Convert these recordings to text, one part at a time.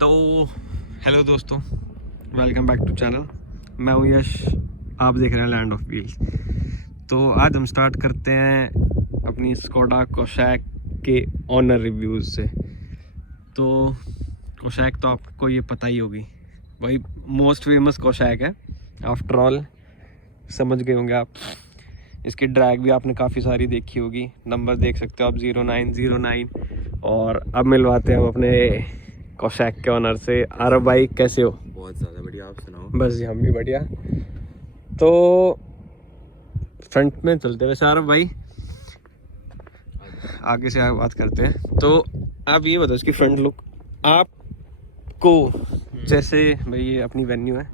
तो हेलो दोस्तों, welcome back to channel. मैं हूँ यश, आप देख रहे हैं लैंड ऑफ व्हील्स। तो आज हम स्टार्ट करते हैं अपनी स्कोडा कोशैक के ऑनर रिव्यूज़ से। तो कोशैक तो आपको ये पता ही होगी, वही मोस्ट फेमस कोशैक है। आफ्टर ऑल समझ गए होंगे आप। इसकी ड्रैग भी आपने काफ़ी सारी देखी होगी, नंबर देख सकते हो आप 0909। और अब मिलवाते हैं हम अपने कोशैक के ऑनर से। आरव भाई कैसे हो? बहुत ज़्यादा बढ़िया, आप सुनाओ। बस जी हम भी बढ़िया। तो फ्रंट में चलते हैं। वैसे आरव भाई आगे से बात करते हैं। तो आप ये बताओ इसकी फ्रंट लुक आपको, जैसे भाई ये अपनी वेन्यू है,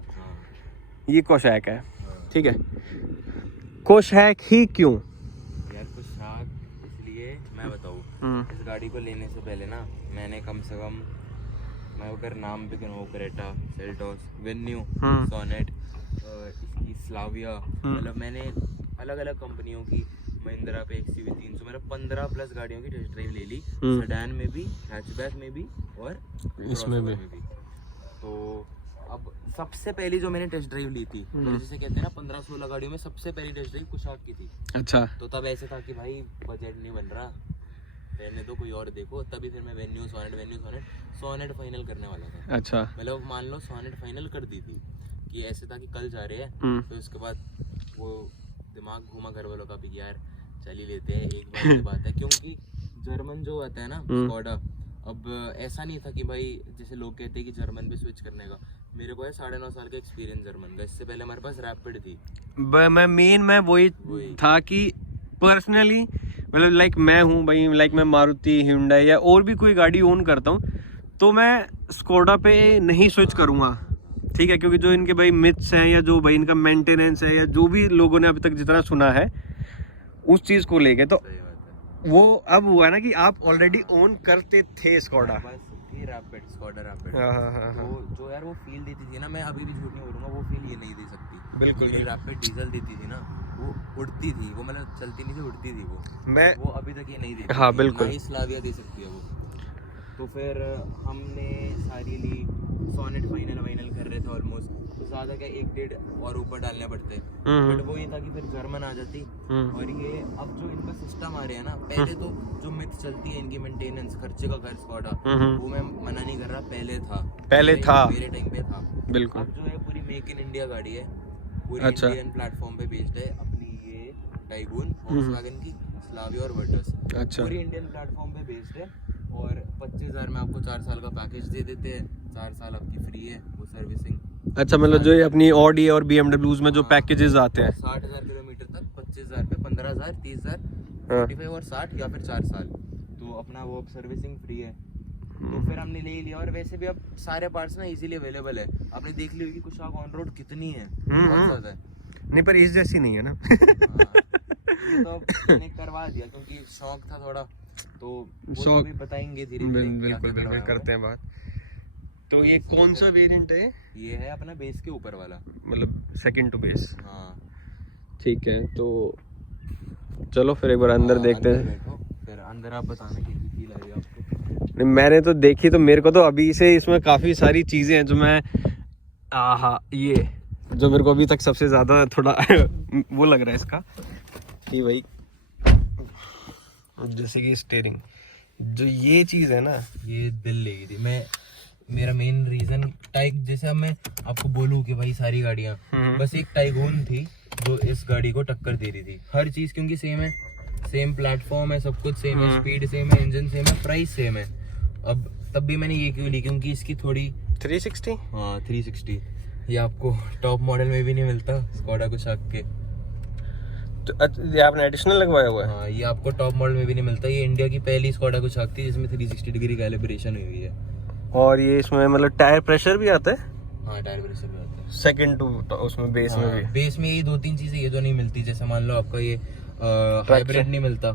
ये कोशैक है, ठीक है। कोशैक ही क्यों? यार कोशैक इसलिए मैं बताऊँ, इस गाड़ी को लेने से पहले ना मैंने कम से कम, मैं अगर नाम भी गिनूँ, क्रेटा, सेल्टोस, वेन्यू, सोनेट, इसकी स्लाविया, मतलब मैंने अलग अलग कंपनियों की, महिंद्रा पे XUV 300, मतलब 15 प्लस गाड़ियों की टेस्ट ड्राइव ले ली। सेडान में भी, हैचबैक में भी और इसमें भी। तो अब सबसे पहली जो मैंने टेस्ट ड्राइव ली थी, तो जैसे कहते हैं ना 15-16 गाड़ियों में सबसे पहली टेस्ट ड्राइव कोशैक की थी। अच्छा। तो तब ऐसे था कि भाई बजट नहीं बन रहा, रहने तो कोई और देखो। तभी फिर मैं वेन्यू सोनेट फाइनल करने वाला था। अच्छा, मतलब मान लो सोनेट फाइनल कर दी थी कि ऐसे था कि कल जा रहे हैं। फिर उसके बाद वो दिमाग घूमा घर वालों का भी कि यार चल ही लेते हैं, एक बार की बात है। क्योंकि जर्मन जो आता है ना स्कोडा, अब ऐसा नहीं था कि भाई जैसे लोग कहते हैं कि जर्मन पे स्विच करने का। मेरे को है 9.5 साल का एक्सपीरियंस जर्मन का। इससे पहले हमारे पास रैपिड थी। मैं वही था कि पर्सनली, मतलब लाइक मैं हूँ भाई, लाइक मैं मारुति, hyundai या और भी कोई गाड़ी ओन करता हूँ, तो मैं स्कोडा पे नहीं स्विच करूँगा, ठीक है। क्योंकि जो इनके भाई मिथ्स हैं, या जो भाई इनका मेंटेनेंस है, या जो भी लोगों ने अभी तक जितना सुना है उस चीज़ को लेके, तो वो अब हुआ ना कि आप ऑलरेडी ओन करते थे स्कोडा। बस थी रैपिड, स्कोडा रैपिड। हाँ। तो जो यार वो फील देती थी ना, मैं अभी भी झूठ नहीं बोलूँगा, वो फील ये नहीं दे सकती। बिल्कुल। रैपिड डीजल देती थी ना, वो उड़ती थी, वो मतलब चलती नहीं थी, उड़ती थी वो अभी तक ये नहीं देती। हाँ बिल्कुल। नई स्लाविया दे सकती है वो। तो फिर हमने सारी ली, सोनेट फाइनल कर रहे थे ऑलमोस्ट। तो ज़्यादा क्या 1-1.5 और ऊपर डालने पड़ते। बट वो ये था कि फिर जर्मन आ जाती। और ये अब जो इनका सिस्टम आ रहा है ना, पहले तो जो मिथ चलती है इनकी मेंटेनेंस, खर्चे का घर स्कोडा, वो मैं मना नहीं कर रहा, पहले था मेरे टाइम पे था। बिल्कुल। अब जो है पूरी मेक इन इंडिया गाड़ी है, पूरी अच्छा। इंडियन प्लेटफॉर्म पे बेस्ड है। अपनी ये टाइगून, वॉक्सवैगन की स्लाविया और वर्टस, अच्छा। पूरी इंडियन प्लेटफॉर्म पे बेस्ड है। और 25,000 में आपको 4 साल का पैकेज दे देते हैं। 4 साल आपकी फ्री है वो सर्विसिंग। अच्छा, मतलब जो ये अपनी ऑडी और BMWs में जो पैकेजेस आते हैं 60,000 किलोमीटर तक 25,000 पे, 15,000, 30,000, 45 और 60, या फिर 4 साल, तो अपना वो सर्विसिंग फ्री है। तो फिर हमने ले लिया। और वैसे भी अब सारे पार्ट्स ना इजीली अवेलेबल है। आपने देख ली होगी कोशैक ऑन रोड कितनी है, बहुत ज्यादा है। नहीं, पर इस जैसी नहीं है ना। ये तो मैंने करवा दिया क्योंकि शौक था थोड़ा, तो वो तो भी बताएंगे धीरे-धीरे। बिल्कुल करते हैं बात। तो ये कौन सा वेरिएंट है? ये है अपना बेस के ऊपर वाला, मतलब सेकंड टू बेस। हाँ ठीक है, तो चलो फिर एक बार अंदर देखते हैं। फिर अंदर आप बताना कैसी फील आ रही है आपको। नहीं, मैंने तो देखी, तो मेरे को तो अभी से इसमें काफ़ी सारी चीज़ें हैं जो मैं ये जो मेरे को अभी तक सबसे ज़्यादा थोड़ा वो लग रहा है इसका, कि भाई जैसे कि स्टीयरिंग, जो ये चीज़ है ना, ये दिल ले गई थी। मेरा मेन रीज़न जैसे अब मैं आपको बोलूँ कि भाई सारी गाड़ियाँ, बस एक टाइगून थी जो इस गाड़ी को टक्कर दे रही थी हर चीज़, क्योंकि सेम है, सेम प्लेटफॉर्म है, सब कुछ सेम है, स्पीड सेम है, इंजन सेम है, प्राइस सेम है। अब तब भी मैंने ये क्यों ली, क्योंकि इसकी थोड़ी 360, हाँ 360, ये आपको टॉप मॉडल में भी नहीं मिलता स्कोडा कोशैक के। तो ये आपने एडिशनल लगवाया हुआ है? हाँ, ये आपको टॉप मॉडल में भी नहीं मिलता। ये इंडिया की पहली स्कोडा कोशैक थी जिसमें 360 डिग्री कैलिब्रेशन हुई है। और ये इसमें मतलब टायर प्रेशर भी आता है? हाँ, टायर प्रेशर भी आता है सेकंड टू उसमें बेस में भी। बेस में ये 2-3 चीजें ये जो नहीं मिलती, जैसे मान लो आपका ये हाइब्रिड नहीं मिलता,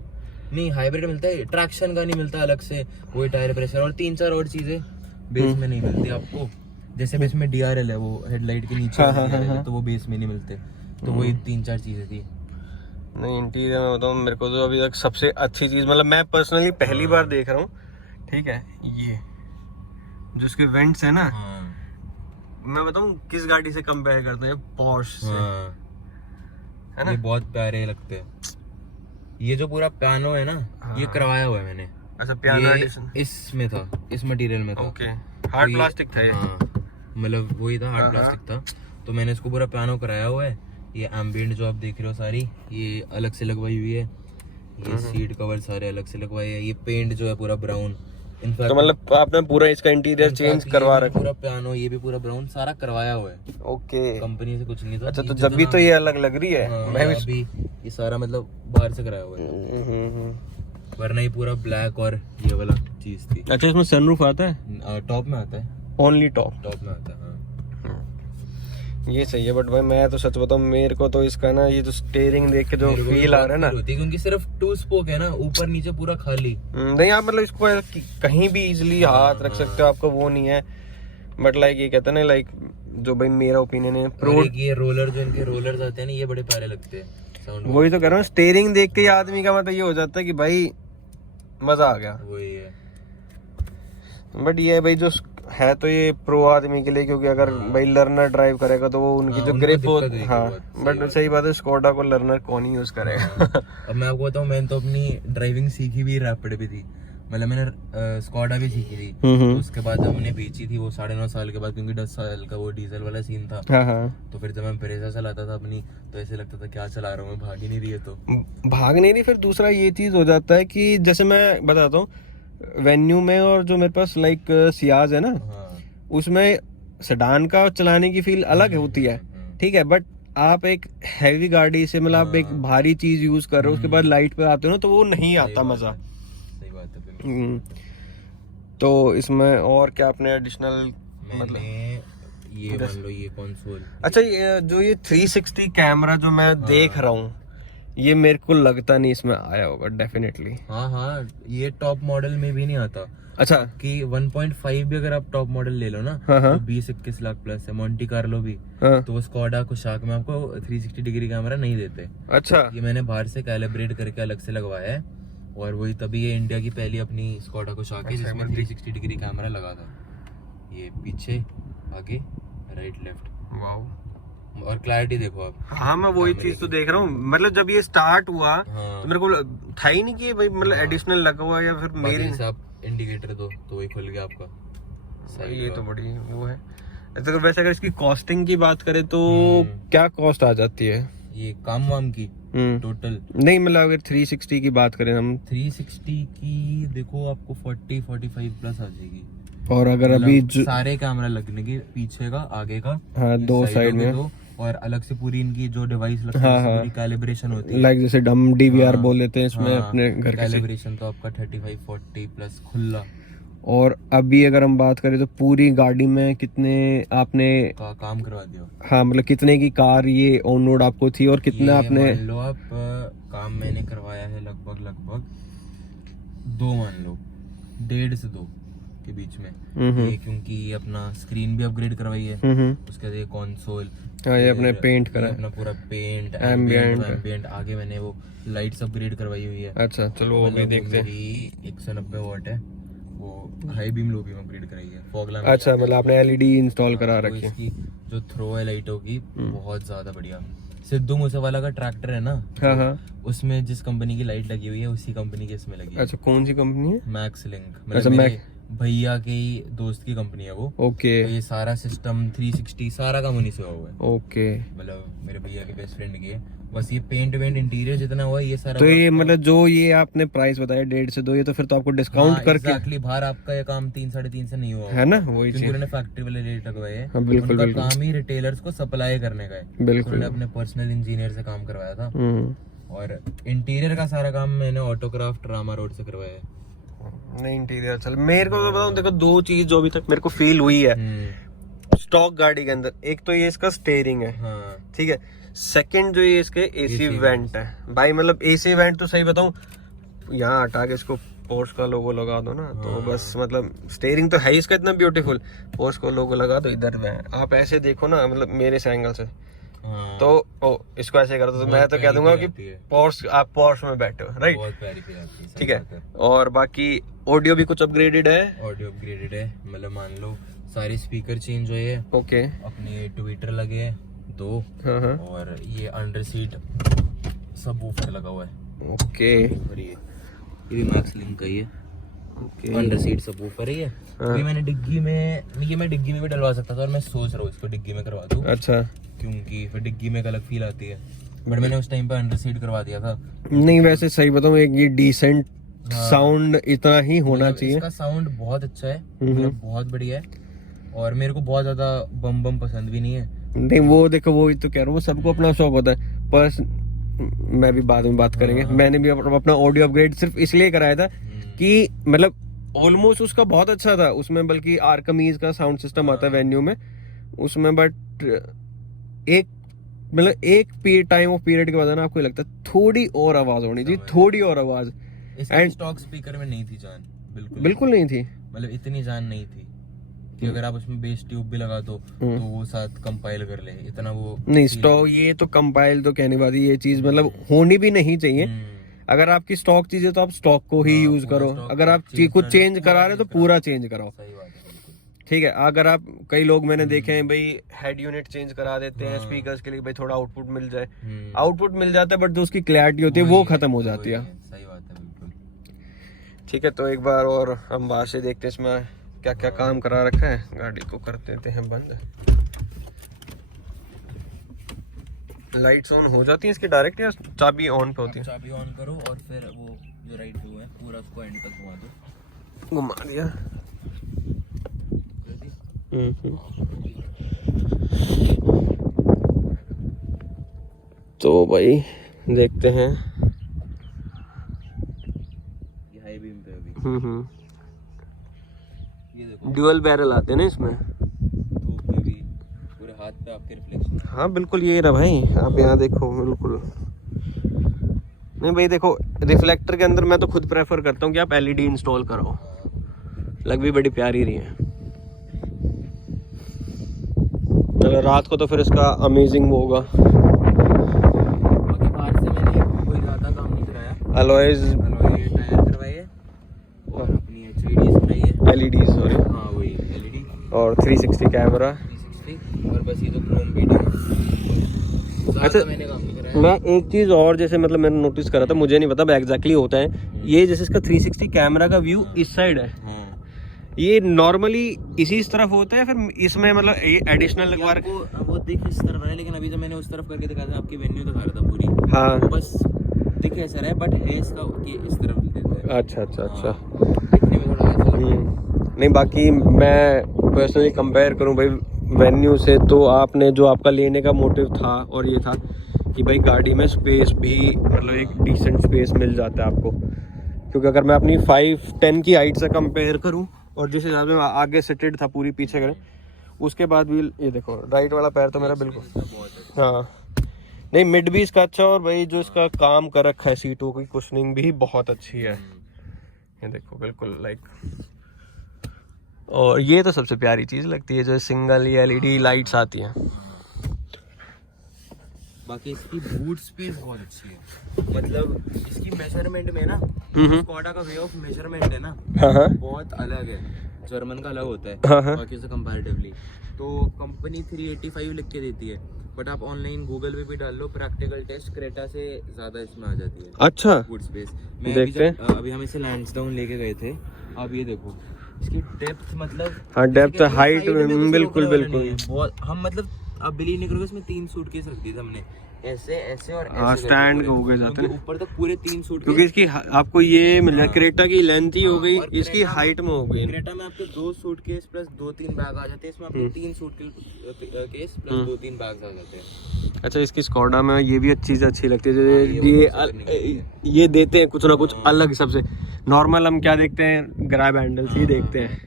नहीं हाइब्रिड मिलता है, ट्रैक्शन का नहीं मिलता अलग से, वही टायर प्रेशर और 3-4 और चीजें बेस में नहीं मिलती आपको। जैसे बेस में DRL है, वो हेडलाइट के नीचे DRL है, तो वो बेस में नहीं मिलते। तो वही 3-4 चीजें थी। नहीं, इंटीरियर में बताऊँ, मेरे को तो अभी तक सबसे अच्छी चीज़, मतलब मैं पर्सनली पहली बार देख रहा हूँ, ठीक है, ये जो इसके वेंट्स है ना, हाँ मैं बताऊं किस गाड़ी से कंपेयर करते हैं, पोर्श से, हाँ, है ना? ये बहुत प्यारे लगते हैं। ये जो पूरा पियानो है ना, ये हाँ। करवाया हुआ है मैंने। अच्छा, पियानो ये एडिशन। इसमें था, इस मटेरियल में था। ओके, तो हार्ड प्लास्टिक था ये। हाँ, मतलब वही था, हार्ड हाँ, प्लास्टिक था। तो मैंने इसको पूरा पियानो कराया हुआ है। ये एम्बियंट जो आप देख रहे हो सारी, ये अलग से लगवाई हुई है। ये सीट कवर सारे अलग से लगवाए हैं। ये पेंट जो है पूरा ब्राउन, इनफैक्ट तो मतलब आपने पूरा इसका इंटीरियर चेंज करवा रखा? पूरा पियानो, ये भी पूरा ब्राउन सारा करवाया हुआ है। ओके, कंपनी से कुछ नहीं था। अच्छा, तो जब भी तो ये अलग लग रही है। हाँ, मैं भी अभी ये सारा मतलब बाहर से कराया हुआ है, वरना ये पूरा ब्लैक और ये वाला चीज थी। अच्छा, इसमें सनरूफ आता है? टॉप में आता है, ओनली टॉप? टॉप में आता है। हाँ। ये सही है, बट भाई मैं तो सच बताऊं, मेरे को तो इसका ना ये जो स्टीयरिंग देख के जो मेरे को भी फील आ बहुत रहा है ना, feel होती है, क्योंकि सिर्फ 2 स्पोक है ना, ऊपर नीचे पूरा खाली। नहीं आप मतलब इसको कहीं भी इजिली हाथ रख सकते हो, आपको वो नहीं है। बट लाइक ये कहते हैं ना, लाइक जो भाई मेरा ओपिनियन है, और एक ये रोलर, जो इनके रोलर्स आते हैं ना, ये बड़े प्यारे लगते हैं। साउंड वही तो कह रहा हूँ, स्टीयरिंग देख के ही आदमी का मतलब ये हो जाता है कि भाई मजा आ गया। वही है। बट ये भाई जो है तो ये प्रो आदमी के लिए, क्योंकि अगर भाई लर्नर ड्राइव करेगा तो वो उनकी जो उनको ग्रिप हो, दिक्कत होगी हाँ, बहुत, बट सही बात है, स्कोडा को लर्नर कौन ही यूज करेगा। अब मैं आपको बताऊं, मैंने तो अपनी ड्राइविंग सीखी भी रैपिड पे थी। मतलब मैंने स्कॉडा भी सीखी थी। तो उसके बाद हमने बेची थी वो 9.5 साल के बाद, क्योंकि 10 साल का वो डीजल वाला सीन था। हाँ हाँ, तो फिर जब मैं ब्रेजा चलाता था अपनी, तो ऐसे लगता था क्या चला रहा हूँ मैं, भाग ही नहीं रही है। तो भाग नहीं रही। फिर दूसरा ये चीज हो जाता है कि जैसे मैं बताता हूँ, वेन्यू में और जो मेरे पास लाइक सियाज है ना, हाँ, उसमें सेडान का चलाने की फील अलग होती है, ठीक है। बट आप एक हैवी गाड़ी से मतलब आप एक भारी चीज यूज कर रहे हो, उसके बाद लाइट पे आते हो ना, तो वो नहीं आता मजा। सही बात है, बिल्कुल। तो इसमें और क्या आपने एडिशनल मतलब, ये मान लो ये कंसोल। अच्छा, ये जो ये 360 कैमरा जो मैं देख रहा हूँ, ये मेरे को लगता नहीं इसमें आया होगा डेफिनेटली। हाँ हाँ, ये टॉप मॉडल में भी नहीं आता। अच्छा, कि 1.5 भी अगर आप टॉप मॉडल ले लो ना, हाँ, तो 20-21 लाख प्लस है। मोंटी कार्लो भी, हाँ, तो वो स्कॉडा कुशाक में आपको 360 डिग्री कैमरा नहीं देते। अच्छा, ये मैंने बाहर से कैलिब्रेट करके अलग से लगवाया है। और वही तभी ये इंडिया की पहली अपनी स्कॉडा कुशाक है जिसमें 360 डिग्री कैमरा लगा था। ये पीछे, आगे, राइट, लेफ्ट, वाओ। और क्लैरिटी देखो आप। हाँ, मैं वही चीज तो देख रहा हूँ। मतलब जब ये स्टार्ट हुआ हाँ, तो मेरे को था ही नहीं कि भाई मतलब एडिशनल लगा हुआ है या फिर मेरे। बाकी से आप इंडिकेटर दो तो वही खुल गया आपका। सही ये है। तो बड़ी वो है। तो वैसे अगर इसकी कॉस्टिंग की बात करें तो क्या कॉस्ट आ जाती है? ये काम वाम की टोटल नहीं, मतलब अगर 360 की बात करें हम, 360 की देखो आपको 40-45 प्लस आ जाएगी। और अगर मतलब अभी सारे कैमरा लगने के, पीछे का, आगे का, हाँ, दो साइड में, दो, और अलग से पूरी इनकी जो डिवाइस लगती हाँ, है, हाँ, पूरी कैलिब्रेशन होती है। लाइक जैसे हम DVR हाँ, बोल लेते हैं इसमें हाँ, अपने घर के। कैलिब्रेशन तो आपका 35-40 प्लस खुला। और अभी अगर हम बात करें तो पूरी गाड़ी में कितने आपने काम करवा दिया? हाँ, मतलब कितने की कार ये ऑन रोड आपको थी और कितना ये आपने? मान लो आप काम मैंने करवाया है लगभग 2, मान लो 1.5 से 2 के बीच में। ये क्योंकि ये अपना स्क्रीन भी अपग्रेड करवाई है, उसके बाद ये कंसोल, हाँ, ये अपने पेंट करा है, अपना पूरा पेंट, एम्बिएंट, आगे मैंने वो लाइट्स अपग्रेड करवाई हुई है। अच्छा, चलो वो भी देखते हैं। मेरी 190 वॉट है, वो high beam low beam upgrade कराई है, फॉग लैंप। अच्छा, मतलब आपने LED इंस्टॉल करा तो रखी है। इसकी जो थ्रो है लाइटों की, बहुत ज्यादा बढ़िया। सिद्धू मूसेवाला का ट्रैक्टर है ना, हाँ हाँ, उसमें जिस कंपनी की लाइट लगी हुई है उसी कंपनी की इसमें लगी है। अच्छा, कौन सी कंपनी है? मैक्स लिंक, अच्छा, मतलब मेरे भैया के ही दोस्त की कंपनी है वो। ओके, तो ये सारा सिस्टम 360 सारा काम उन्हीं से हुआ है। ओके। मतलब मेरे भैया के बेस्ट फ्रेंड की है। बस ये पेंट वेंट इंटीरियर जितना हुआ ये सारा तो ये मतलब जो ये आपने प्राइस बताया 1.5 से 2, ये तो फिर तो आपको डिस्काउंट करके एग्जैक्टली बाहर आपका ये काम 3-3.5 से नहीं हुआ है ना, वही क्योंकि चीज। उन्होंने फैक्ट्री वाले रेट लगवाए हैं। हाँ, बिल्कुल उनका बिल्कुल काम ही रिटेलर्स को सप्लाई करने का है। बिल्कुल। उन्होंने अपने पर्सनल इंजीनियर से काम करवाया था। और इंटीरियर का सारा काम मैंने ऑटोक्राफ्ट रामा रोड से करवाया है। नहीं, इंटीरियर चल, मेरे को तो बताऊं, देखो 2 चीज जो अभी तक मेरे को फील हुई है स्टॉक गाड़ी के अंदर, एक तो ये इसका स्टीयरिंग है, हाँ, ठीक है। सेकंड जो ये इसके AC वेंट है भाई, मतलब AC वेंट तो सही बताऊं, यहाँ हटा के इसको पोर्श का लोगो लगा दो ना, तो बस मतलब स्टीयरिंग तो है ही इसका इतना ब्यूटीफुल, पोर्श का लोगो लगा दो इधर में। आप ऐसे देखो ना, मतलब मेरे एंगल से हाँ, तो इसको ऐसे कर दो तो मैं तो कह दूंगा कि पोर्श, आप पोर्श में बैठे हो, राइट? बहुत प्यारी फील आती है, सही ठीक है। बात है। और बाकी ऑडियो भी कुछ अपग्रेडेड है? ऑडियो अपग्रेडेड है, मतलब मान लो सारे स्पीकर चेंज हुए हैं, ओके। अपने ट्विटर लगे हैं 2, हाँ। और ये अंडर सीट सब वूफर लगा हुआ है। ओके और ये भी मैक्स लिंक का ही है, ओके। अंडर सीट सब वूफर ही है। अभी मैंने डिग्गी में, ये मैं डिग्गी में भी डलवा सकता था, और मैं सोच रहा हूँ इसको डिग्गी में करवा दूँ। अच्छा, क्योंकि फिर डिग्गी में एक अलग फील आती है, बट मैंने उस टाइम पे अंडर सीट करवा दिया था। नहीं वैसे सही बताऊं, एक ये डिसेंट साउंड इतना ही होना मतलब चाहिए। इसका साउंड बहुत अच्छा है, मतलब बहुत बढ़िया है, और मेरे को बहुत ज्यादा बम बम पसंद भी नहीं है। नहीं वो देखो, वो तो कह रहा हूँ, वो सबको अपना शौक होता है। पर मैं भी बाद में बात करेंगे। मैंने भी अपना ऑडियो अपग्रेड सिर्फ इसलिए कराया था कि मतलब ऑलमोस्ट उसका बहुत अच्छा था उसमें, बल्कि आर्कमीज का साउंड सिस्टम आता है वेन्यू में उसमें, बट एक मतलब एक टाइम ऑफ पीरियड के बाद ना आपको लगता है थोड़ी और आवाज होनी चाहिए, थोड़ी और आवाज। इसके स्टॉक स्पीकर में नहीं थी जान, बिल्कुल नहीं थी, मतलब इतनी जान नहीं थी कि अगर आप उसमें बेस ट्यूब भी लगा दो तो वो साथ कंपाइल कर ले, इतना वो नहीं। स्टॉक ये तो कंपाइल तो कहने वाली ये चीज मतलब होनी भी नहीं चाहिए। अगर आपकी स्टॉक चीज है तो आप स्टॉक को ही यूज करो, अगर आप कुछ चेंज करा रहे हो तो पूरा चेंज कराओ। सही बात है, बिल्कुल। ठीक है। अगर आप, कई लोग मैंने देखे हैं भाई हेड यूनिट चेंज करा देते हैं स्पीकर्स के लिए, भाई थोड़ा आउटपुट मिल जाए, आउटपुट मिल जाता है बट जो उसकी क्लैरिटी होती है वो खत्म हो जाती है। सही बात है, बिल्कुल। ठीक है, तो एक बार और हम बाहर से देखते हैं इसमें क्या क्या काम करा रखा है। गाड़ी को कर देते हैं बंद। लाइट्स ऑन हो जाती हैं इसकी डायरेक्ट या चाबी ऑन पे होती है? चाबी ऑन करो और फिर वो जो राइट व्यू है पूरा उसको एंड तक घुमा दो। घुमा दिया। तो भाई देखते हैं। ये हाई बीम पे अभी ये देखो ड्यूअल बैरल आते हैं ना इसमें, धूप में भी पूरे हाथ पे आपके रिफ्लेक्शन। हाँ बिल्कुल ये रहा भाई, आप यहाँ देखो। बिल्कुल नहीं भाई देखो, रिफ्लेक्टर के अंदर मैं तो खुद प्रेफर करता हूँ कि आप एलईडी इंस्टॉल कराओ, लग भी बड़ी प्यारी रही है। चलो रात को तो फिर इसका अमेजिंग होगा। बाकी बाहर से मैंने कोई ज़्यादा काम नहीं कराया, अलॉयज टायर करवाए और अपनी एचडीज बनाई है, एलईडी सॉरी, हाँ वही एलईडी और 360 कैमरा। 360 और बस ये तो क्रोम वीडियो। अच्छा, मैंने काम नहीं कराया। मैं एक चीज और जैसे मतलब मैंने नोटिस करा था, मुझे नहीं पता एग्जैक्टली होता है ये, जैसे इसका 360 कैमरा का व्यू इस साइड है, ये नॉर्मली इसी तरफ होता है, फिर इसमें मतलब ये एडिशनल लगवा रखा आपको वो दिख इस तरफ रहा है, लेकिन अभी तो मैंने उस तरफ करके दिखा था, आपकी वेन्यू दिखा रहा था पूरी। हाँ बस दिख ऐसा रहा है, बट है इसका कि इस तरफ देता है। अच्छा अच्छा अच्छा। दिखने में थोड़ा ऐसा लगता है। नहीं बाकी मैं पर्सनली कंपेयर करूं भाई वेन्यू से, तो आपने जो आपका लेने का मोटिव था और ये था कि भाई गाड़ी में स्पेस भी मतलब एक डिसेंट स्पेस मिल जाता है आपको, क्योंकि अगर मैं अपनी 5'10" की हाइट से कंपेयर करूं और जिस हिसाब से मैं आगे सिटेड था पूरी पीछे करें, उसके बाद भी ये देखो राइट वाला पैर तो मेरा बिल्कुल, हाँ नहीं मिड भी इसका अच्छा, और भाई जो इसका काम कर रखा है सीटों की कुशनिंग भी बहुत अच्छी है, ये देखो बिल्कुल लाइक। और ये तो सबसे प्यारी चीज लगती है जो सिंगल एलईडी लाइट्स आती हैं। बाकी इसकी बूट स्पेस बहुत अच्छी है, मतलब इसकी मेजरमेंट में ना स्कोडा का वे ऑफ मेजरमेंट है ना बहुत अलग है, जर्मन का अलग होता है बाकी से कंपैरेटिवली। तो कंपनी 385 लिख के देती है, बट आप ऑनलाइन गूगल पे भी डाल लो, प्रैक्टिकल टेस्ट क्रेटा से ज्यादा इसमें आ जाती है। अच्छा बूट स्पेस मैं देखते हैं। अभी हम इसे लैंड्सडाउन लेके गए थे, अब ये देखो इसकी डेप्थ, मतलब हाँ डेप्थ हाइट में बिल्कुल बिल्कुल बहुत, हम मतलब आप बिलीव नहीं करोगे, इसमें 3 सूटकेस रख दिए थे हमने, ऐसे ऐसे और हाँ ऐसे स्टैंड हो गए जाते हैं ऊपर तक पूरे 3 सूटकेस, क्योंकि इसकी आपको ये मिल जाए क्रेटा की लेंथ ही हो गई, इसकी हाइट में हो गई। क्रेटा में आपके 2 सूटकेस प्लस 2-3 बैग आ जाते हैं, इसमें आपके 3 सूटकेस प्लस 2-3 बैग आ जाते हैं। अच्छा, इसकी स्कोडा में ये भी चीज़ अच्छी लगती है, ये देते हैं कुछ ना कुछ अलग सबसे। नॉर्मल हम क्या देखते हैं, ग्रैब हैंडल्स ही देखते हैं,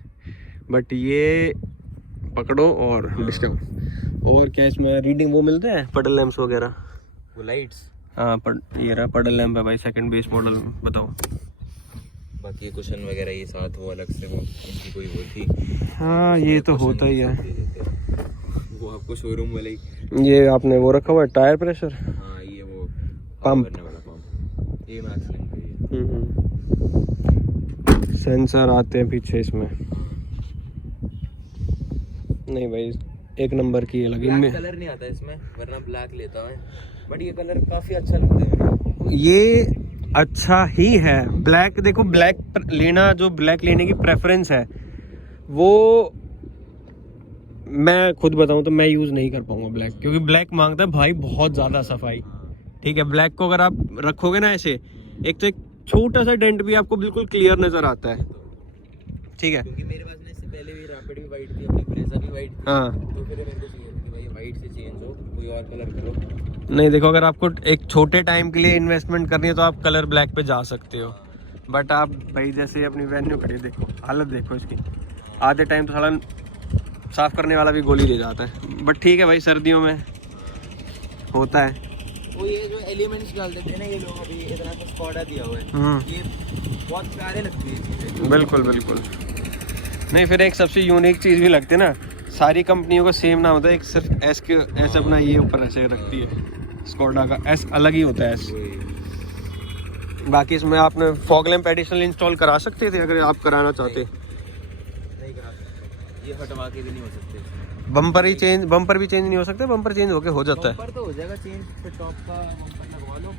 बट ये पकड़ो और डिस्टर्ब। और क्या इसमें रीडिंग वो मिलते हैं पडल लैंप्स वगैरह, वो लाइट्स, हाँ ये रहा पडल लैंप है भाई, सेकंड बेस मॉडल बताओ। बाकी कुशन वगैरह ये साथ वो अलग से वो इनकी कोई वो थी, हाँ ये तो होता ही है। वो आपको शोरूम वाले ही। ये आपने वो रखा हुआ है टायर प्रेशर, हाँ ये वो पंप करने वाला पंप, ये मैक्स लिंक है ये। सेंसर आते हैं पीछे इसमें। नहीं भाई एक नंबर की ये लगी। ब्लैक कलर नहीं आता इसमें, वरना ब्लैक लेता है, बट ये कलर काफी अच्छा लगता है मेरे। ये अच्छा ही है ब्लैक। देखो ब्लैक लेना, जो ब्लैक लेने की प्रेफरेंस है वो मैं खुद बताऊं तो मैं यूज़ नहीं कर पाऊंगा ब्लैक, क्योंकि ब्लैक मांगता है भाई बहुत ज़्यादा सफाई। ठीक है, ब्लैक को अगर आप रखोगे ना ऐसे, एक तो एक छोटा सा डेंट भी आपको बिल्कुल क्लियर नज़र आता है। ठीक है, क्योंकि मेरे पास ना इससे पहले भी रैपिड भी वाइट थी, अपनी ब्रेजा भी वाइट थी। हाँ तो फिर मेरे को चाहिए था कि भाई वाइट से चेंज हो, कोई और कलर करो। नहीं देखो, अगर आपको एक छोटे टाइम के लिए इन्वेस्टमेंट करनी है तो आप कलर ब्लैक पे जा सकते हो, बट आप भाई जैसे अपनी वेन्यू खड़ी देखो, हालत देखो इसकी, आधे टाइम तो साला साफ करने वाला भी गोली दे जाता है। बट ठीक है भाई, सर्दियों में होता है। वो ये जो एलिमेंट्स डाल देते हैं ना ये लोग, अभी इतना सा स्कॉडा दिया हुआ है, ये बहुत प्यारे लगते हैं चीजें। बिल्कुल बिल्कुल। नहीं फिर एक सबसे यूनिक चीज़ भी लगती है ना, सारी कंपनियों का सेम नाम होता है, एक सिर्फ एस के एस अपना ये ऊपर ऐसे रखती है, स्कोडा का एस अलग ही होता है एस। बाकी इसमें आपने फॉग लैंप एडिशनल इंस्टॉल करा सकते थे अगर आप कराना चाहते। नहीं करा सकते, ये हटवा के भी नहीं हो सकते इसमें। बम्पर ही चेंज, बम्पर भी चेंज नहीं हो सकते, बम्पर चेंज होके हो जाता है। बम्पर तो हो जाएगा चेंज, फिर टॉप का बम्पर लगवा लो।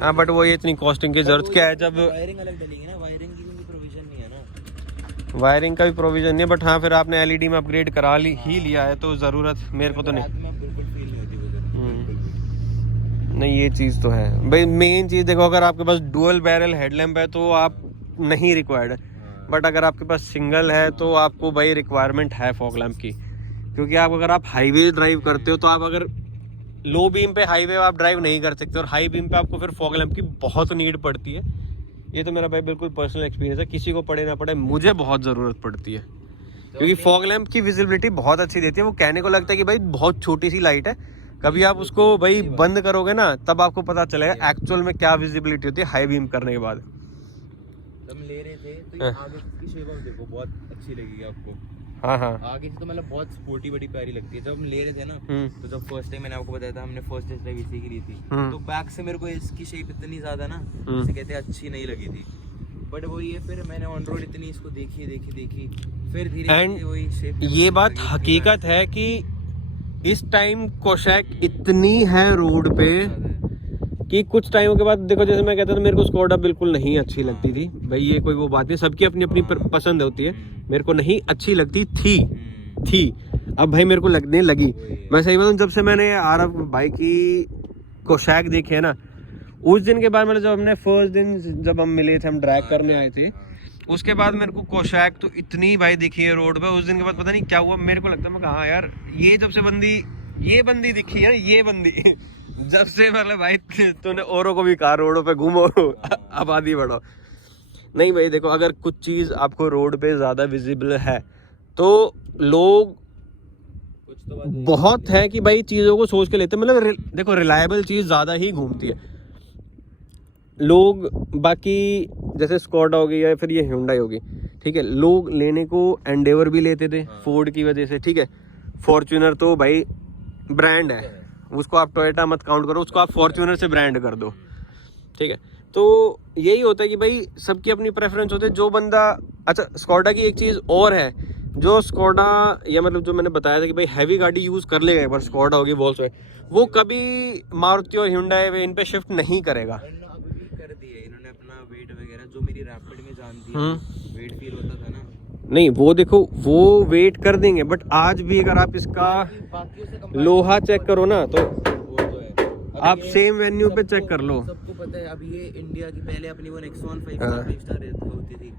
हाँ बट वो ये इतनी कॉस्टिंग की जरूरत क्या है जब वायरिंग अलग डलेंगे ना, वायरिंग की भी प्रोविजन नहीं है ना। वायरिंग का भी प्रोविजन नहीं है, बट हाँ फिर आपने एलईडी में अपग्रेड करा ली ही लिया है तो ज़रूरत मेरे को तो नहीं। रात में बिल्कुल फील नहीं होती वो जरूरत। नहीं ये चीज़ तो है भाई। मेन चीज़ देखो, अगर आपके पास डुअल बैरल हेडलैम्प है तो आप नहीं रिक्वायर्ड है, बट अगर आपके पास सिंगल है तो आपको भाई रिक्वायरमेंट है फॉग लैंप की, क्योंकि आप अगर आप हाईवे ड्राइव करते हो तो आप अगर लो बीम पे हाईवे आप ड्राइव नहीं कर सकते, और हाई बीम पे आपको फिर फॉग लैंप की बहुत नीड पड़ती है। ये तो मेरा भाई बिल्कुल पर्सनल एक्सपीरियंस है, किसी को पड़े ना पड़े मुझे बहुत ज़रूरत पड़ती है, क्योंकि फॉग लैंप की विजिबिलिटी बहुत अच्छी देती है। वो कहने को लगता है कि भाई बहुत छोटी सी लाइट है, कभी आप उसको भाई बंद करोगे ना तब आपको पता चलेगा एक्चुअल में क्या विजिबिलिटी होती है हाई बीम करने के बाद। हम ले रहे थे तो ये आगे की शेप ऑफ देखो बहुत अच्छी लगेगी आपको। हाँ हाँ आगे से तो मतलब बहुत स्पोर्टी बड़ी प्यारी लगती है। जब हम ले रहे थे ना तो जब फर्स्ट टाइम मैंने आपको बताया था, हमने फर्स्ट टेस्ट ड्राइव इसी की ली थी, तो बैक से मेरे को इसकी शेप इतनी ज्यादा ना जैसे कहते हैं अच्छी नहीं लगी थी, बट वो ये फिर मैंने ऑन रोड इतनी इसको देखी फिर धीरे धीरे वही शेप। ये बात हकीकत है कि इस टाइम कोशैक इतनी है रोड पे कि कुछ टाइम के बाद देखो, जैसे मैं कहता था मेरे को स्कोडा बिल्कुल नहीं अच्छी लगती थी भाई, ये कोई वो बात नहीं, सबकी अपनी अपनी पसंद होती है। मेरे को नहीं अच्छी लगती थी अब भाई मेरे को लगने लगी। मैं सही बताऊं, जब से मैंने आरव भाई की कोशैक देखी है ना, उस दिन के बाद मतलब जब हमने फर्स्ट दिन जब हम मिले थे, हम ड्रैग करने आए थे, उसके बाद मेरे को कोशैक तो इतनी भाई दिखी है रोड पे। उस दिन के बाद पता नहीं क्या हुआ, मेरे को लगता है मैं कहा यार ये जब से ये बंदी दिखी है ना, ये बंदी जब से मतलब भाई तूने औरों को भी कहा रोडों पे घूमो आबादी बढ़ो। नहीं भाई देखो, अगर कुछ चीज़ आपको रोड पे ज़्यादा विजिबल है तो लोग कुछ तो बहुत है कि भाई चीज़ों को सोच के लेते हैं। मतलब देखो रिलायबल चीज़ ज़्यादा ही घूमती है लोग। बाकी जैसे स्कॉडा होगी या फिर ये hyundai होगी, ठीक है, लोग लेने को एंडेवर भी लेते थे फोर्ड की वजह से, ठीक है। फॉर्च्यूनर तो भाई ब्रांड है, उसको आप टोयोटा मत काउंट करो, उसको आप फॉर्च्यूनर से ब्रांड कर दो, ठीक है। तो यही होता है कि भाई सबकी अपनी प्रेफरेंस होती है। जो बंदा, अच्छा स्कॉडा की एक चीज़ और है, जो स्कॉडा या मतलब जो मैंने बताया था कि भाई हैवी गाड़ी यूज़ कर लेगा एक बार, स्कॉडा होगी वॉल्क्सवैगन, वो कभी मारुति और hyundai इन पे शिफ्ट नहीं करेगा। इन्होंने अपना वेट वगैरह जो मेरी रैपिड में जानती है, वेट फील होता था ना, नहीं वो देखो वो वेट कर देंगे, बट आज भी अगर आप इसका लोहा चेक करो ना तो आप सेम वेन्यू पे चेक कर लो। सबको पता है अब ये इंडिया की, पहले अपनी वो नेक्सॉन 5 स्टार होती थी,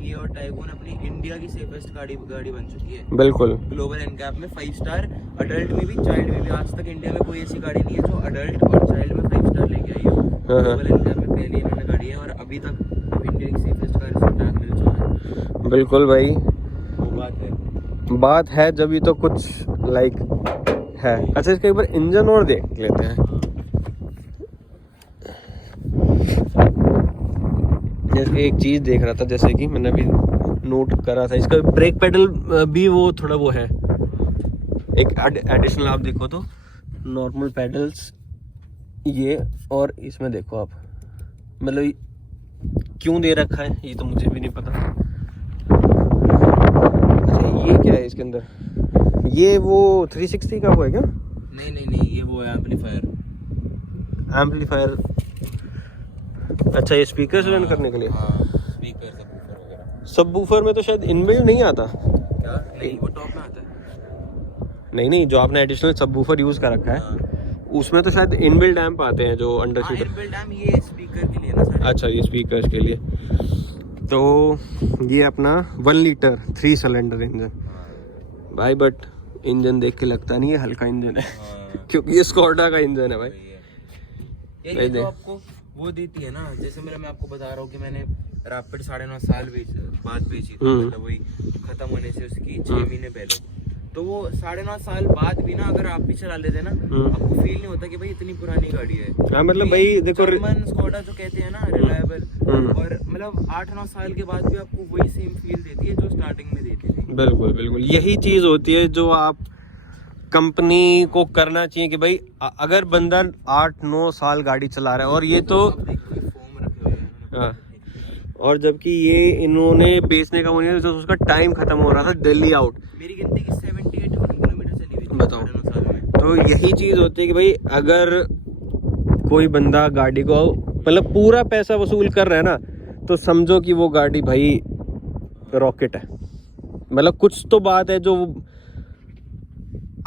ये और टाइगोन अपनी इंडिया की सेफेस्ट गाड़ी बन चुकी है। बिल्कुल, ग्लोबल एनकैप में 5 स्टार, अडल्ट में भी चाइल्ड में भी। आज तक इंडिया में कोई ऐसी गाड़ी नहीं है जो अडल्ट और चाइल्ड में 5 स्टार लेके आई हो। ग्लोबल एनकैप में पहली इन्होंने गाड़ी है, और अभी तक इंडिया की सेफेस्ट कार इसको टैग मिल चुका है। बिल्कुल भाई, वो बात है जब ये तो कुछ लाइक है। अच्छा इसका एक बार इंजन और देख लेते हैं। जैसे एक चीज़ देख रहा था, जैसे कि मैंने अभी नोट करा था, इसका ब्रेक पेडल भी वो थोड़ा वो है, एक एडिशनल आप देखो तो नॉर्मल पेडल्स ये, और इसमें देखो आप, मतलब क्यों दे रखा है ये तो मुझे भी नहीं पता। अच्छा ये क्या है इसके अंदर, ये वो 360 का वो है क्या? नहीं, ये वो है एम्पलीफायर। अच्छा ये स्पीकर रन करने के लिए। हाँ, स्पीकर सबवूफर वगैरह। सबवूफर में तो शायद इनबिल्ट नहीं आता। क्या? नहीं, वो टॉप में आता है। नहीं, जो आपने एडिशनल सबवूफर यूज कर रखा है उसमें तो शायद इनबिल्ट एम्प आते हैं जो अंडर सीट। इनबिल्ट एम्प ये स्पीकर के लिए ना सर। अच्छा ये स्पीकर्स के लिए। तो ये अपना 1 लीटर 3 सिलेंडर इंजन भाई, बट इंजन देख के लगता नहीं है हल्का इंजन है क्योंकि ये स्कोडा का इंजन है भाई। ये तो आपको वो देती है ना, जैसे मैं आपको बता रहा हूँ कि मैंने रैपिड 9.5 साल बाद बेची थी, मतलब वही खत्म होने से उसकी 6 महीने पहले। तो वो 9.5 साल बाद भी ना अगर आप भी चला लेते ना, आपको फील नहीं होता कि भाई इतनी पुरानी गाड़ी है। हाँ मतलब भाई देखो जर्मन स्कोडा जो कहते हैं ना रिलायबल, और मतलब 8-9 साल के बाद भी आपको वही सेम फील देती है जो स्टार्टिंग में देती थी। बिल्कुल यही चीज होती है जो आप कंपनी को करना चाहिए कि भाई अगर बंदा 8-9 साल गाड़ी चला रहा है, और ये तो हाँ, और जबकि ये इन्होंने बेचने का वो जो उसका टाइम खत्म हो रहा था दिल्ली आउट, मेरी गिनती की 78 किलोमीटर चली हुई थी बताओ। तो यही चीज होती है कि भाई अगर कोई बंदा गाड़ी को मतलब पूरा पैसा वसूल कर रहा है ना, तो समझो कि वो गाड़ी भाई रॉकेट है। मतलब कुछ तो बात है जो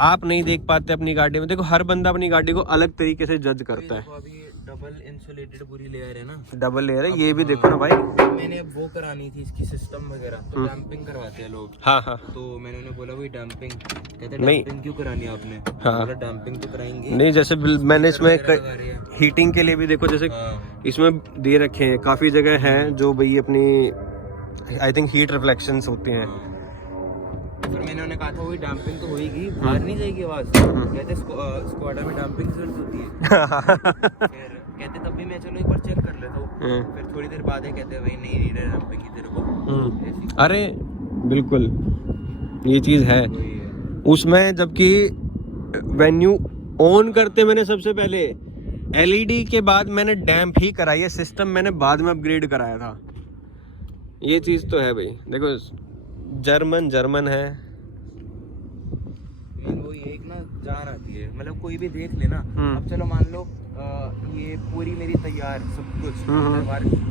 आप नहीं देख पाते अपनी गाड़ी में। देखो हर बंदा अपनी गाड़ी को अलग तरीके से जज करता है। अभी डबल इंसुलेटेड पूरी लेयर है ना, डबल लेयर है, ये भी देखो ना भाई। मैंने वो करानी थी इसकी सिस्टम वगैरह, तो डैम्पिंग करवाते हैं लोग। हाँ, तो मैंने उन्हें बोला भाई डैम्पिंग, कहते डैम्पिंग क्यों करानी है आपने? हाँ, डैम्पिंग तो कराएंगे नहीं। जैसे मैंने इसमें हीटिंग के लिए भी देखो, जैसे इसमें दे रखे हैं काफी जगह हैं जो भाई अपनी आई थिंक हीट रिफ्लेक्शंस होती हैं। फिर मैंने उन्हें कहा था वही डैम्पिंग तो होएगी, बाहर नहीं जाएगी आवाज। कहते स्क्वाडा में डैम्पिंग की जरूरत होती है। फिर कहते तब भी मैं चलो एक बार चेक कर लेता हूँ। फिर थोड़ी देर बाद है कहते भाई नहीं डैम्पिंग की तेरे को। अरे बिल्कुल ये चीज है उसमें। जबकि वेन्यू ऑन करते मैंने सबसे पहले एलईडी के बाद मैंने डैम्प ही कराई है, सिस्टम मैंने बाद में अपग्रेड कराया था। ये चीज तो है भाई। देखो जर्मन है, वो एक ना जान आती है, मतलब कोई भी देख लेना। अब चलो मान लो ये पूरी मेरी तैयार सब कुछ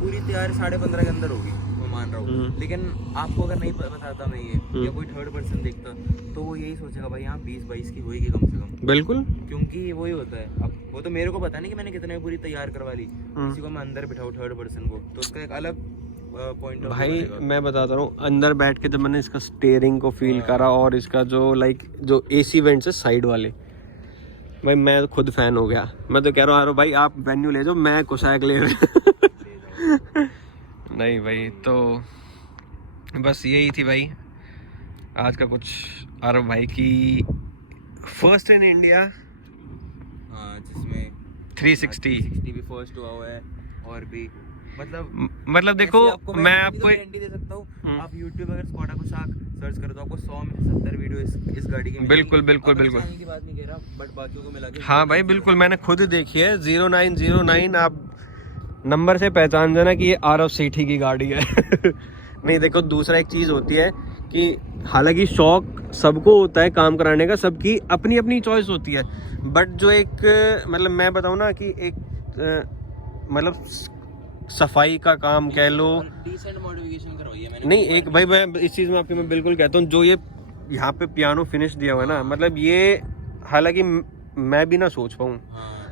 पूरी तैयार 15.5 के अंदर होगी, मैं मान रहा हूँ। लेकिन आपको अगर नहीं बताता मैं ये, या कोई थर्ड पर्सन देखता, तो वो यही सोचेगा भाई यहाँ 20-22 की होगी कम से कम। बिल्कुल, क्योंकि वही होता है। अब वो तो मेरे को पता नहीं कि मैंने कितने पूरी तैयार करवा ली, किसी को मैं अंदर बिठाऊँ थर्ड पर्सन को, तो उसका एक अलग पॉइंट भाई। मैं बताता हूँ अंदर बैठ के जब मैंने इसका स्टीयरिंग को फील करा, और इसका जो जो एसी वेंट्स है साइड वाले, भाई मैं खुद फैन हो गया। मैं तो कह रहा हूँ भाई आप वेन्यू ले जाओ, मैं कोसैक ले रहा नहीं भाई। तो बस यही थी भाई आज का कुछ। आरव भाई की फर्स्ट इन इंडिया, जिसमें 360 भी फर्स्ट हुआ है। और भी मतलब देखो मैं आपको गारंटी दे सकता हूँ, आप YouTube अगर स्कॉडा कोसैक सर्च करो तो आपको 100 में से 70 वीडियो इस गाड़ी की बिल्कुल की बात नहीं कह रहा, बट बाकियों को मिला के हाँ भाई बिल्कुल मैंने खुद देखी है। 0909 आप नंबर से पहचान जाना कि ये आरव सेठी की गाड़ी है। नहीं देखो दूसरा एक चीज़ होती है कि हालांकि शौक सबको होता है काम कराने का, सबकी अपनी अपनी चॉइस होती है, बट जो एक मतलब मैं बताऊँ ना कि एक मतलब सफाई का काम कह लो, डिसेंट मॉडिफिकेशन करवाई है मैंने। नहीं एक भाई मैं इस चीज़ में आपकी मैं बिल्कुल कहता हूँ, जो ये यहाँ पे पियानो फिनिश दिया हुआ है ना, मतलब ये हालांकि मैं भी ना सोच पाऊँ,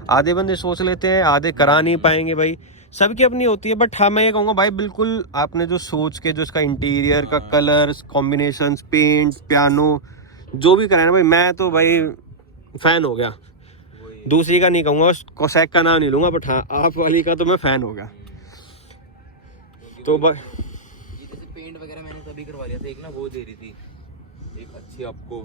आधे बंदे सोच लेते हैं, आधे करा नहीं पाएंगे भाई, सबकी अपनी होती है। बट हाँ मैं ये कहूँगा भाई बिल्कुल आपने जो सोच के जो इसका इंटीरियर का कलर्स कॉम्बिनेशन, पेंट, पियानो जो भी कराया ना भाई, मैं तो भाई फैन हो गया। दूसरी का नहीं कहूँगा, कोसैक का नाम नहीं लूँगा, बट हाँ आप वाली का तो मैं फैन हो गया। तो ये जैसे पेंट वगैरह मैंने तभी करवा लिया था, एक ना वो दे रही थी एक अच्छी आपको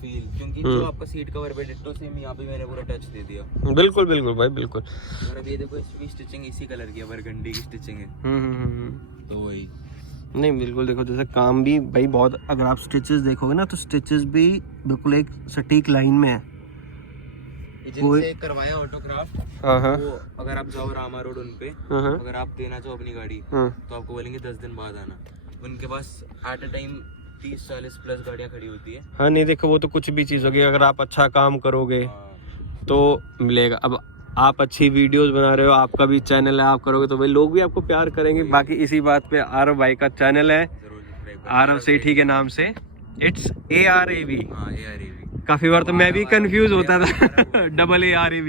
फील, क्योंकि जो आपका सीट कवर पे डिट्टो सेम यहाँ पे मैंने पूरा टच दे दिया। बिल्कुल बिल्कुल भाई बिल्कुल। और अब ये देखो इसकी स्टिचिंग इसी कलर की है, बरगंडी की स्टिचिंग है। तो वही नहीं बिल्कुल, देखो जैसे काम भी भाई बहुत, अगर आप स्टिचेस देखोगे ना तो स्टिचेस भी बिल्कुल एक सटीक लाइन में है। जिनसे करवाया ऑटोक्राफ्ट, हाँ वो अगर आप जाओ रामा रोड उन पे, हाँ अगर आप देना चाहो अपनी गाड़ी हाँ तो आपको बोलेंगे 10 दिन बाद आना। उनके पास एट अ टाइम 30-40 प्लस गाड़ियाँ खड़ी होती है। हाँ। नहीं देखो वो तो कुछ भी चीज़ होगी, अगर आप अच्छा काम करोगे हाँ। तो मिलेगा। अब आप अच्छी वीडियोस बना रहे हो, आपका भी चैनल है, आप करोगे तो भाई लोग भी आपको प्यार करेंगे। बाकी इसी बात पे आरव भाई का चैनल है, जरूर सब्सक्राइब आरव सेठी के नाम से, इट्स ARAV। हाँ ARAV। काफ़ी बार तो मैं भी कंफ्यूज होता था ARAV।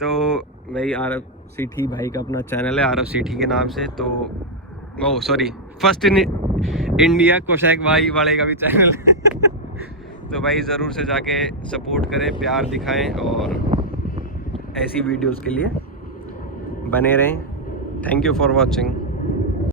तो भाई आरव सेठी भाई का अपना चैनल है आरव सेठी के नाम से। तो oh sorry, first in India कोशैक भाई वाले का भी चैनल है। तो भाई ज़रूर से जाके सपोर्ट करें, प्यार दिखाएं और ऐसी वीडियोस के लिए बने रहें। Thank you for watching.